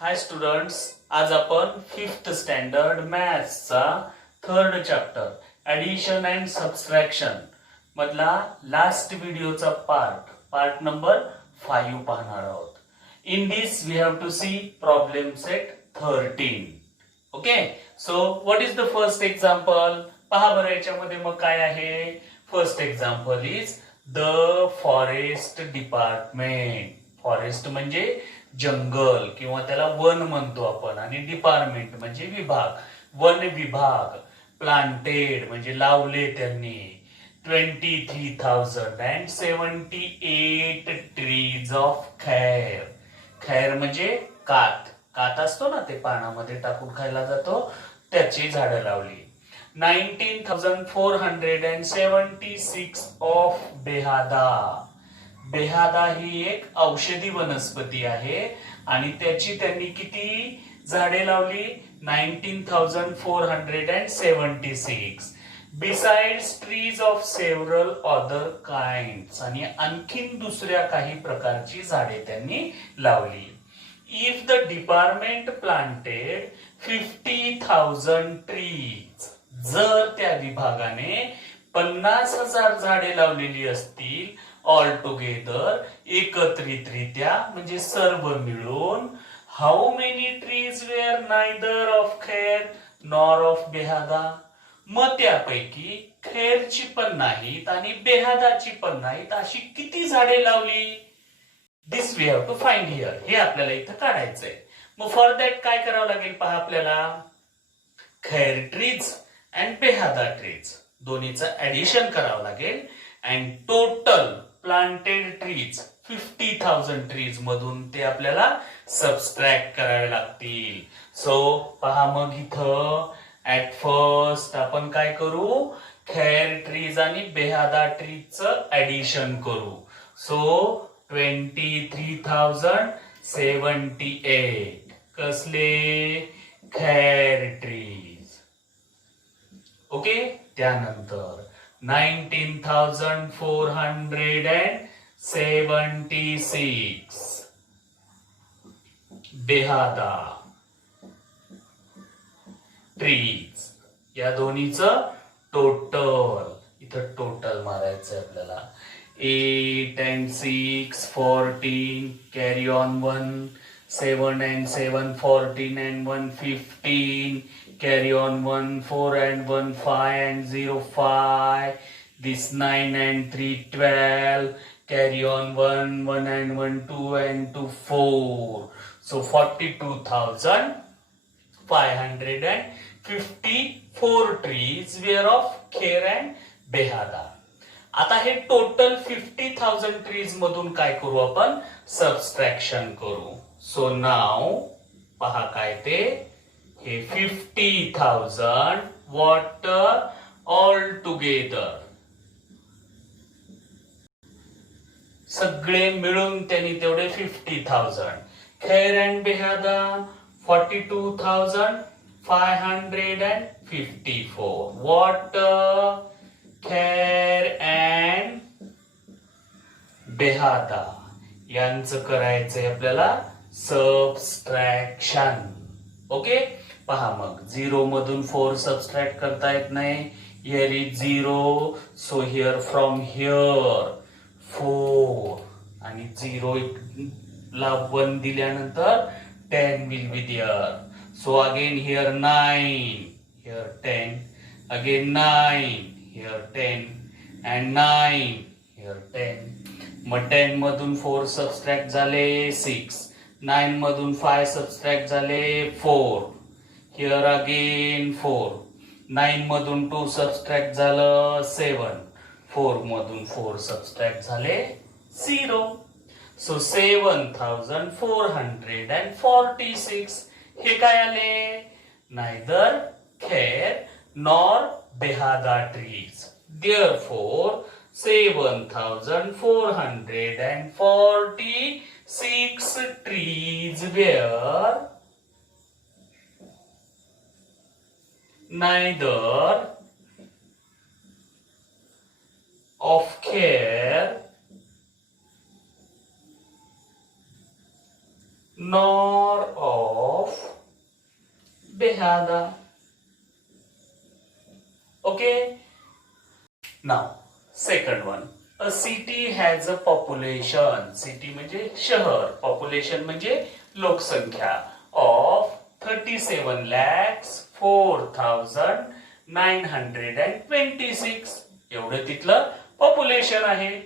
हाय students, आज आपण 5th standard मॅथ्सचा 3rd chapter addition and subtraction मधला लास्ट व्हिडिओचा पार्ट नंबर 5 पाहणार आहोत. In this we have to see problem set 13. Okay, so what is the first example? पहा बरं याच्यामध्ये मग काय आहे. First example is the forest department. Forest म्हणजे जंगल किंवा त्याला वन म्हणतो आपण, आणि डिपार्टमेंट म्हणजे विभाग. वन विभाग. प्लांटेड म्हणजे लावले त्यांनी 23,078 ट्रीज ऑफ खैर. खैर म्हणजे कात. कात असतो ना, ते पानामध्ये टाकून खायला जातो, त्याची झाडं लावली. 19,476 ऑफ बेहादा. बेहादा ही एक औषधी वनस्पती आहे आणि त्याची त्यांनी किती झाडे लावली? 19,476. Besides trees of several other kinds. आणि आणखीन दुसऱ्या काही प्रकारची झाडे त्यांनी लावली. If the department planted 50,000 trees. जर त्या विभागाने 50,000 झाडे लावलेली असतील ऑल टुगेदर, एकत्रितरित्या म्हणजे सर्व मिळून, how many trees were neither of khair nor of baheda. मग त्यापैकी खैरची पण नाहीत आणि बेहादाची पण नाहीत अशी किती झाडे लावली? This we have to find here. हे आपल्याला इथं काढायचंय. मग फॉर दॅट काय करावं लागेल पहा आपल्याला. खैर ट्रीज अँड बेहादा ट्रीज दोन्हीचं ऍडिशन करावं लागेल. And total planted trees 50,000 trees मधून ते आपल्याला सबस्ट्रॅक्ट करावे लागतील. सो पहा मग इथं ऍट फर्स्ट आपण काय करू? खैर ट्रीज आणि बेहादा ट्रीजचं ऍडिशन करू. सो 23,078 कसले? खैर ट्रीज. ओके, त्यानंतर 19,476 बेहादा ट्रीज. या दोन्हीचं टोटल इथं टोटल मारायचं आपल्याला. 8 and 6 14, carry on 1, 7 and 7 14 and 1 15, carry on 1 4 and 1 5 and 0 5, this 9 and 3 12, carry on 1 1 and 1 2 and 2 4. So 42,554 trees were of khair and behada. आता हे टोटल 50,000 ट्रीज मधून काय करू आपण? सबस्ट्रॅक्शन करू. सो नाव पहा काय ते. हे 50,000 वॉटर ऑल टुगेदर सगळे मिळून त्यांनी तेवढे 50,000. खैर अँड बेहादा 42,554. वॉटर, खैर अँड बेहादा यांचं करायचंय आपल्याला सबस्ट्रॅक्शन. ओके, पहा मग 0 मधून 4 सबस्ट्रॅक्ट करता येत नाही. Here is 0, so here from here 4 आणि 0 ला 1 दिल्यानंतर 10 will be there. So again here 9, here 10, again 9, here 10 and 9, here 10. मग 10 मधून 4 सबस्ट्रॅक्ट झाले 6, 9 मधून 5 सबस्ट्रॅक्ट झाले 4, हिअर अगेन 4, 9 मधून 2 सबस्ट्रॅक्ट झालं 7, 4 मधून 4 सबस्ट्रॅक्ट झाले 0. सो 7,446 हे काय आले? Neither Khair nor Behada trees. Therefore 7,446 trees were neither of khair nor of errada. Okay. Now second one. A city has a population. City म्हणजे शहर, population म्हणजे लोकसंख्या of 37,04,926. एवढं तिथलं पॉप्युलेशन आहे.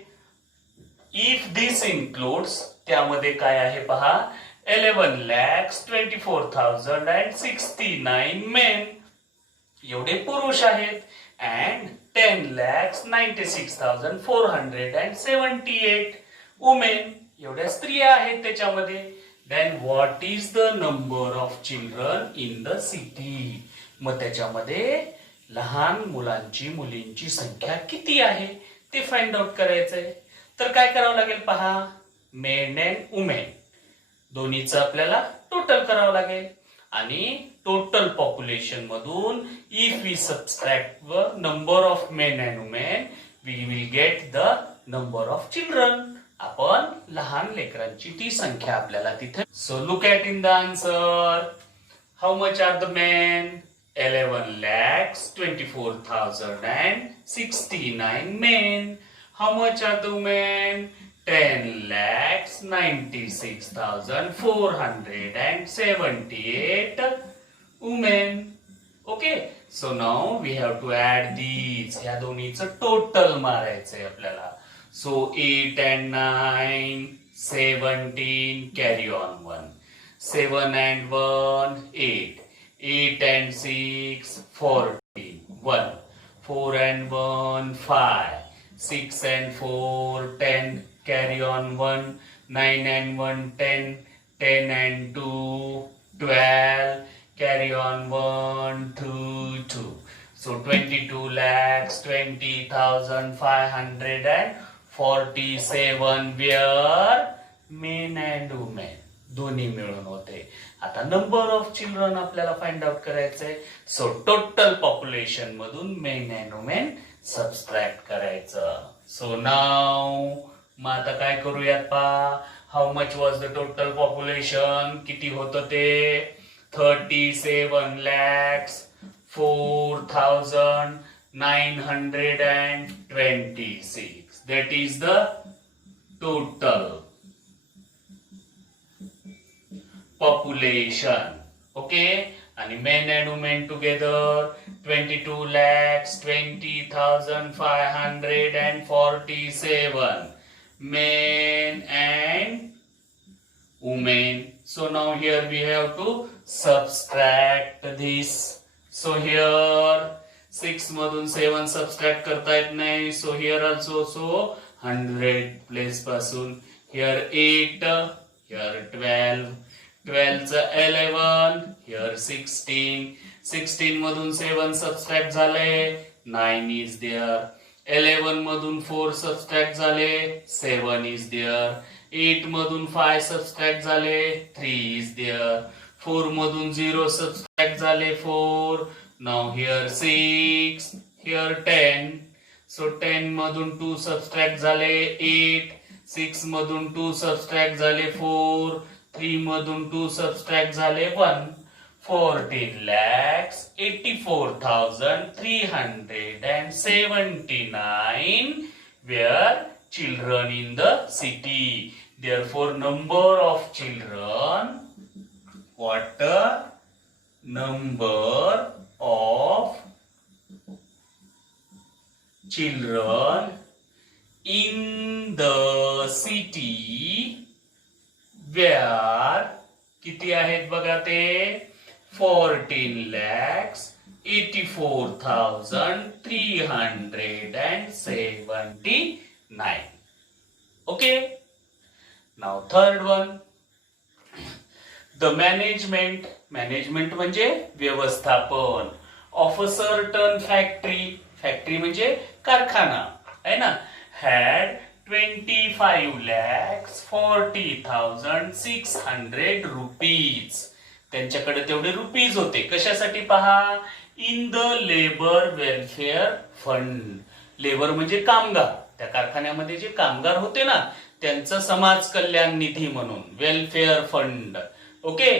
इफ दिस इन्क्लुड्स, त्यामध्ये काय आहे पहा, 11,24,069 मेन, एवढे पुरुष आहेत, अँड 10,96,478 वुमेन, एवढ्या स्त्रिया आहेत त्याच्यामध्ये. Then what is the number of children in the city. मग त्याच्यामध्ये लहान मुलांची मुलींची संख्या किती आहे ते फाइंड आउट करायचंय. तर काय करावं लागेल पहा, मेन अँड वुमेन दोन्हीचं आपल्याला टोटल करावं लागेल. आणि टोटल पॉप्युलेशन मधून if we subtract the number of men and women we will get the number of children. आपण लहान लेकरांची ती संख्या आपल्याला तिथे. So look at in the answer. How much are the men? 11,24,069 men. How much are the women? 10,96,478 women. Okay. So now we have to add these. ह्या दोन्हीचं total मारायचंय आपल्याला. So 8 and 9, 17, carry on 1. 7 and 1, 8. 8 and 6, 14, 1. 4 and 1, 5. 6 and 4, 10, carry on 1. 9 and 1, 10. 10 and 2, 12, carry on 1, 2, 2. So 22,20,547 were men and women. दोन्ही मिळून होते. आता number of children आपल्याला find out करायचंय. So total population मधून main and women subtract करायचं. So नाव मग आता काय करूयात पहा. How much was the total population, किती होतं ते? 37,04,926. That is the total population. Okay. आणि men and women together 22,20,547 men and women. So now here we have to subtract this. So here 6 मधून 7 सबट्रॅक्ट करता येत नाही. So here also 100 प्लेस पासून here 8, here 12, 12 चं 11, here 16, 16 मधून 7 subtract झाले, 9 is there. 11 मधून 4 सबट्रॅक्ट झाले, 7 is there. 8 मधून 5 सबट्रॅक्ट झाले, 3 is there. 4 मधून 0 सबट्रॅक्ट झाले, 4. Now here 6, here 10. So 10 मधून 2 सबट्रॅक्ट झाले, 8. 6 मधून 2 सबट्रॅक्ट झाले, 4. 3 मधून 2 सबट्रॅक्ट झाले, 1. 14,84,379 were children in the city. Therefore, number of children, what number of children in the city were, किती आहेत बघा ते? 14,83,379. Okay. Now third one. The management म्हणजे व्यवस्थापन of a certain factory. Factory म्हणजे कारखाना आहे ना. had 25,40,600 rupees. त्यांच्याकडे तेवढे रुपीज होते. कशासाठी पहा? In the labour welfare fund. Labour म्हणजे कामगार. त्या कारखान्यामध्ये जे कामगार होते ना, त्यांचं समाज कल्याण निधी म्हणून welfare fund okay,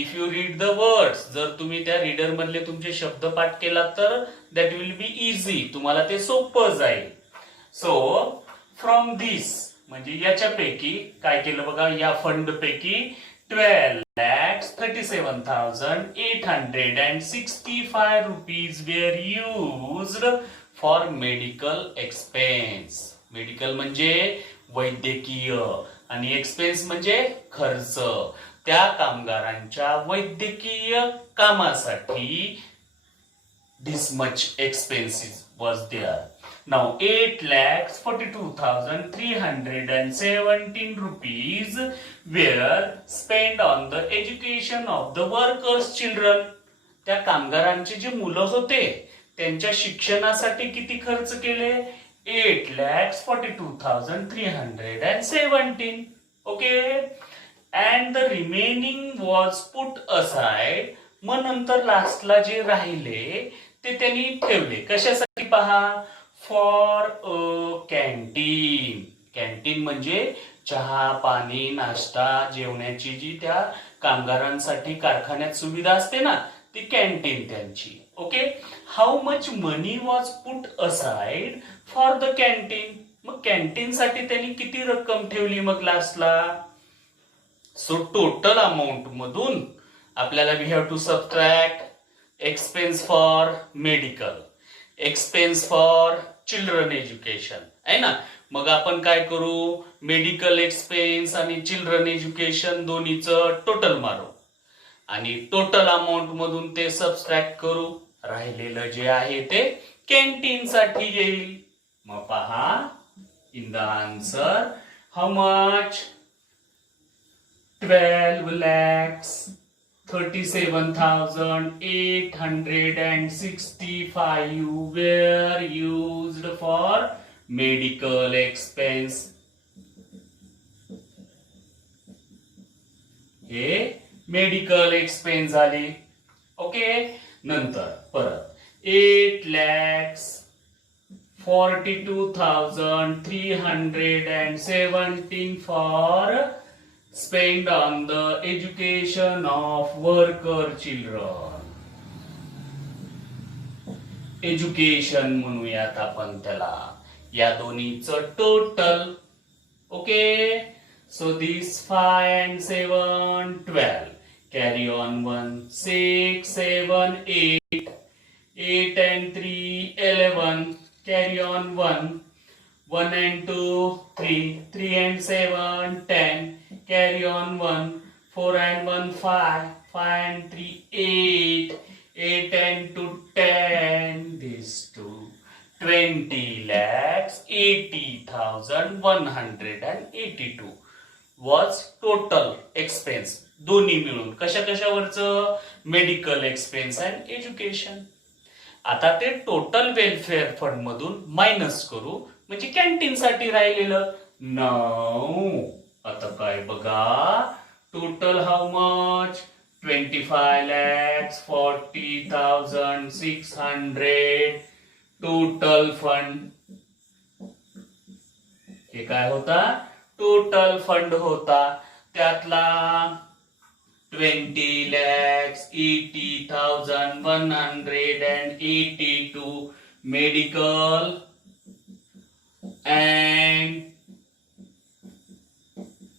if you read the words, जर तुम्ही त्या रीडर मधले तुमचे शब्द पाठ केला तर दॅट विल बी इझी, तुम्हाला ते सोपं जाईल. सो फ्रॉम दिस म्हणजे याच्यापैकी काय केलं बघा, या फंड पैकी 12,37,865 rupees were used for medical expense. Medical म्हणजे वैद्यकीय आणि एक्सपेन्स म्हणजे खर्च. त्या कामगारांच्या वैद्यकीय कामासाठी this much expenses was there. Now 8,42,317 rupees were spent on the education of the workers' children. त्या कामगारांचे जे मुलं होते त्यांच्या शिक्षणासाठी किती खर्च केले? 8,42,317. Okay, and the remaining was put aside. मग नंतर लास्टला जे राहिले ते त्यांनी ठेवले कशासाठी पहा, फॉर अ कॅन्टीन. कॅन्टीन म्हणजे चहा पाणी नाश्ता जेवण्याची जी त्या कामगारांसाठी कारखान्यात सुविधा असते ना, ती कॅन्टीन त्यांची. Okay, how much money was put aside for the canteen. मग कॅन्टीन साठी त्यांनी किती रक्कम ठेवली मग लास्टला? सो टोटल अमाऊंट मधून आपल्याला we have to subtract expense for medical, expense for children education आहे ना. मग आपण काय करू, मेडिकल एक्सपेन्स आणि चिल्ड्रन एज्युकेशन दोन्हीचं टोटल मारू आणि टोटल अमाऊंट मधून ते सबट्रॅक्ट करू. राहिलेलं जे आहे ते कॅन्टीन साठी येईल. मग पहा, in the answer how much 12,37,865 were used for medical expense. हे मेडिकल एक्सपेन्स झाले. ओके, नंतर परत 8,42,317 for spent on the education of worker children. Education म्हणूयात आपण त्याला, या दोन्हीचं total. Okay, so this 5 and 7 12, carry on 1 6 7 8, 8 and 3 11, carry on 1 1 and 2 3, 3 and 7 10, carry on 1 4 and 1 5, 5 and 3 8, 8 and 2 10, this 2 20,80,182 was total expense. दोन्ही मिळून कशा कशावरचं, मेडिकल एक्सपेन्स अँड एज्युकेशन. आता ते टोटल वेलफेअर फंड मधून मायनस करू म्हणजे कॅन्टीन साठी राहिलेलं. नाऊ आता काय बघा, total how much 25,40,600 total fund. हे काय होता, टोटल फंड होता. त्यातला 20,80,182 मेडिकल अँड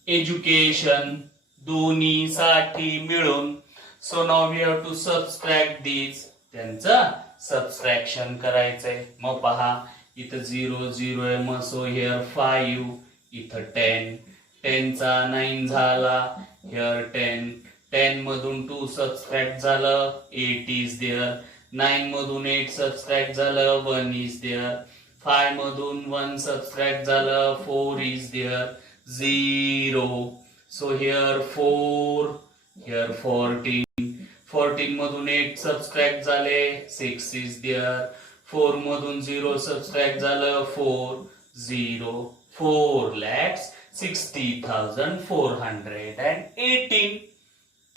एज्युकेशन दोन्ही साठी मिळून. So now we have to subtract this. त्यांचं सबट्रॅक्शन करायचंय. मग पहा, इथं 0 0 आहे, मग सो हिअर 5, इथं 10, 10चा 9 झाला, हिअर 10, 10 मधून 2 सबट्रॅक्ट झालं, 8 इज देअर, 9 मधून 8 सबट्रॅक्ट झालं, 1 इज देअर, 5 मधून 1 सबट्रॅक्ट झालं, 4 is there, 0. So here 4, here 14, 14 मधून 8 सबट्रॅक्ट झाले, 6 इज देअर, 4 मधून 0 सबट्रॅक्ट झालं, 4, 0, 4,60,418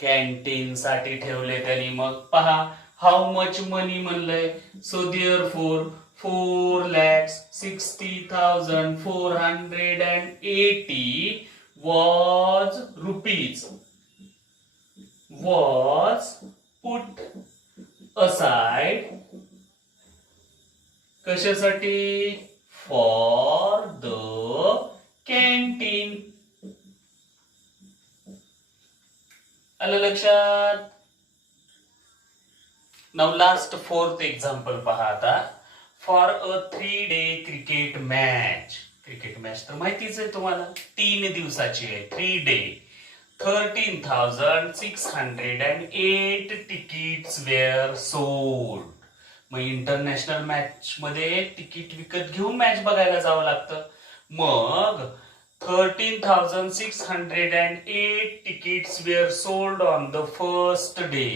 कॅन्टीन साठी ठेवले त्यांनी. मग पहा, हाऊ मच मनी म्हणलंय, so there 4,60,480 was rupees. was put aside कशासाठी फॉर द कॅन्टीन. आलं लक्षात. नाउ लास्ट फोर्थ एक्झाम्पल पहा आता. For a 3-day cricket match. Cricket match तर माहितीच आहे तुम्हाला, 3 दिवसाची आहे. 3 डे 13,608 tickets were sold. मग इंटरनॅशनल मॅच मध्ये तिकीट विकत घेऊन मॅच बघायला जावं लागतं. मग 13,608 tickets were sold on the first day.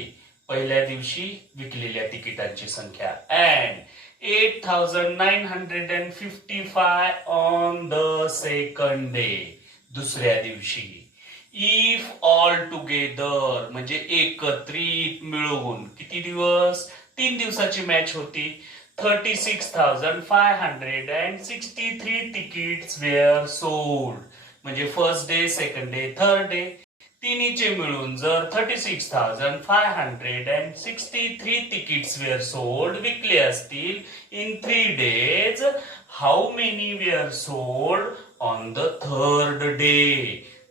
पहिल्या दिवशी विकलेल्या तिकिटांची संख्या. And 8,955 on the second day. दुसऱ्या दिवशी. इफ ऑल टुगेदर म्हणजे एकत्रित मिळून किती दिवस, 3 दिवसाची मॅच होती. 36,563 tickets were sold. म्हणजे first day, second day, third day तिन्हीचे मिळून जर 36,563 tickets were sold विकले असतील in 3 days, how many were sold on the third day.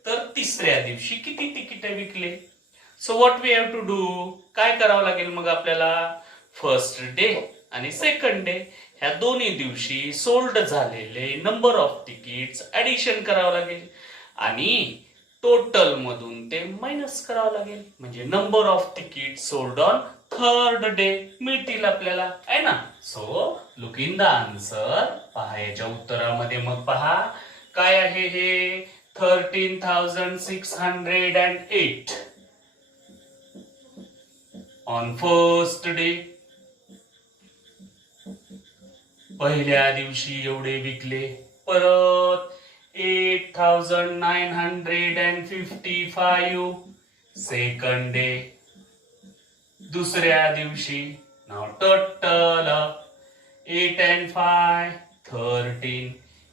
तर तिसऱ्या दिवशी किती तिकीट विकले. So what we have to do, काय करावं लागेल मग आपल्याला. फर्स्ट डे आणि सेकंड डे ह्या दोन्ही दिवशी सोल्ड झालेले नंबर ऑफ तिकीट्स ऍडिशन करावं लागेल आणि टोटल मधून ते मायनस करावं लागेल. म्हणजे number of ticket sold on third day मिळतील आपल्याला, आहे ना. So look in the answer. पहा याच्या उत्तरामध्ये मग पहा काय आहे हे. 13,608 ऑन फर्स्ट डे. पहिल्या दिवशी एवढे विकले. परत 8,955 सेकंड डे. दुसऱ्या दिवशी. Now total 8 and 5 13.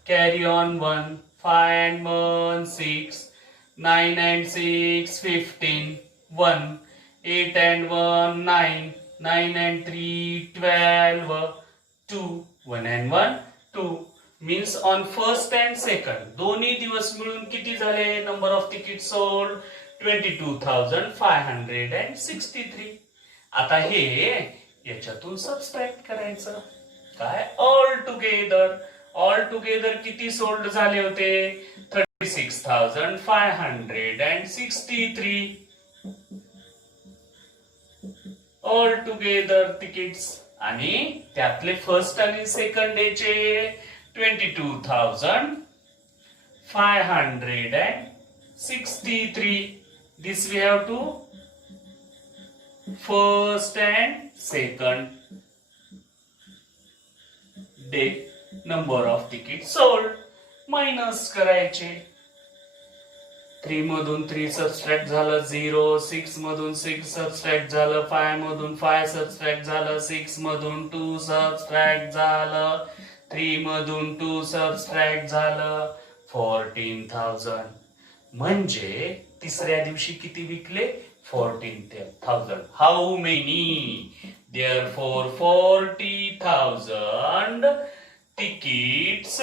Carry on 1 5 and 1 6 9 and 6 15 1 8 and 1 9 9 and 3 12 2 1 and 1 2. Means on first and second दोन्ही दिवस मिळून किती झाले नंबर ऑफ तिकीट सोल्ड. 22,563. आता हे याच्यातून सबस्ट्रॅक्ट करायचं. काय ऑल टुगेदर. ऑल टुगेदर किती सोल्ड झाले होते. 36,563 ऑल टुगेदर तिकीट्स. आणि त्यातले फर्स्ट आणि second डेचे 22,563. This we have to first and second day number of tickets sold minus करायचे. 3 मधून 3 सबस्ट्रॅक्ट झालं 0, 6 मधून 6 सबस्ट्रॅक्ट झालं 5 मधून 5 सबस्ट्रॅक्ट झालं 6 मधून 2 सबस्ट्रॅक्ट झालं 3 मधून 2 सबस्ट्रॅक्ट झालं 14,000. म्हणजे तिसऱ्या दिवशी किती विकले 14,000. How many. Therefore 40,000 tickets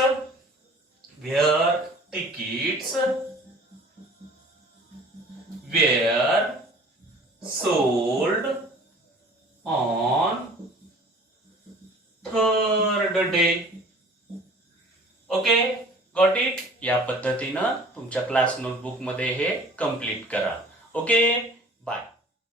were sold on third day. Okay, got it. या पद्धतीनं तुमच्या क्लास नोटबुक मध्ये हे कंप्लीट करा. Okay, bye.